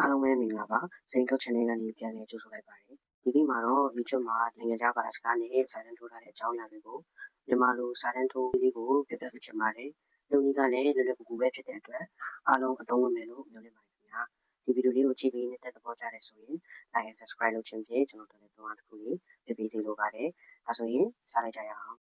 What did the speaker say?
အားလုံးပဲမင်္ဂလာပါစိန်ထုတ် channel ကနေပြန်လည်ကြိုဆိုလိုက်ပါတယ်ဒီနေ့မှာတော့ YouTube မှာနိုင်ငံခြားဘာသာစကားနဲ့စာတန်းထိုးထားတဲ့အကြောင်းအရာတွေကိုမြန်မာလိုစာတန်းထိုးလေးကိုပြပြပေးချင်ပါတယ်လူကြီးကလည်းလွယ်လွယ်ကူကူပဲဖြစ်တဲ့အတွက်အားလုံးအသုံးဝင်မယ်လို့မျှော်လင့်ပါတယ်ခင်ဗျာဒီဗီဒီယိုလေးကိုကြည့်ပြီးနေတဲ့သဘောကျတဲ့ဆိုရင် like and subscribe လုပ်ခြင်းဖြင့်ကျွန်တော်တို့လည်းသုံးအားတစ်ခုလေးပြပေးစီလိုပါတယ်ဒါဆိုရင်စလိုက်ကြရအောင်